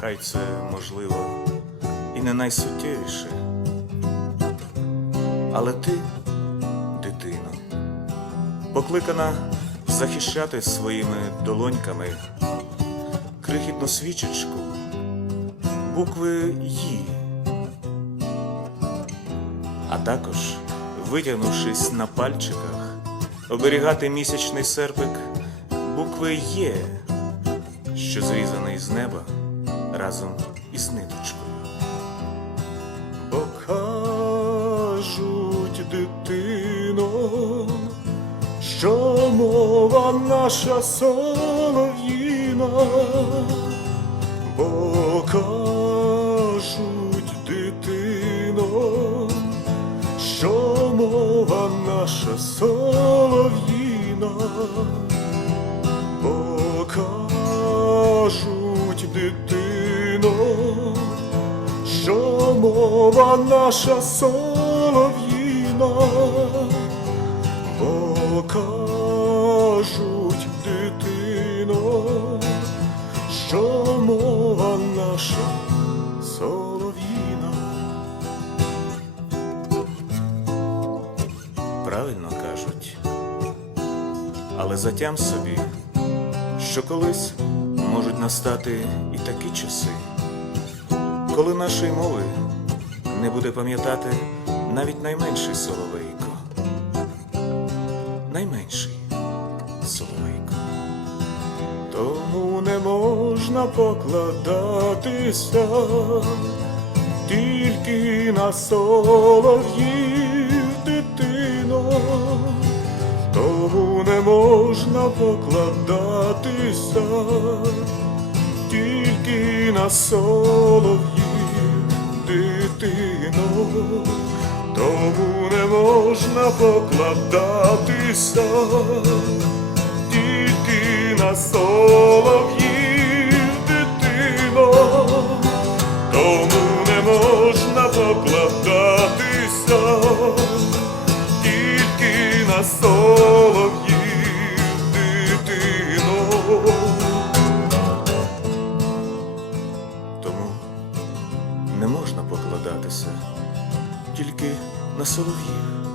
хай це можливо і не найсуттєвіше. Але ти, дитино, покликана захищати своїми долоньками крихітну свічечку, букви «Ї», а також, витягнувшись на пальчиках, оберігати місячний серпик букви Є, що зрізаний з неба разом із ниточкою. Бо кажуть, дитино, що мова наша солов'їна, бо кажуть, дитино, що мова наша солов'їна, мова наша солов'їна, бо кажуть, дитино, що мова наша солов'їна. Правильно кажуть, але затям собі, що колись можуть настати і такі часи, коли нашої мови не буде пам'ятати навіть найменший соловейко. Найменший соловейко. Тому не можна покладатися тільки на солов'їв, дитино. Тому не можна покладатися тільки на солов'їв, дитино, тому не можна покладатися. Тільки на солов'їв, дитино, тому не можна покладатися. Тільки на солов'їв, дитино. Не можна покладатися тільки на солов'їв.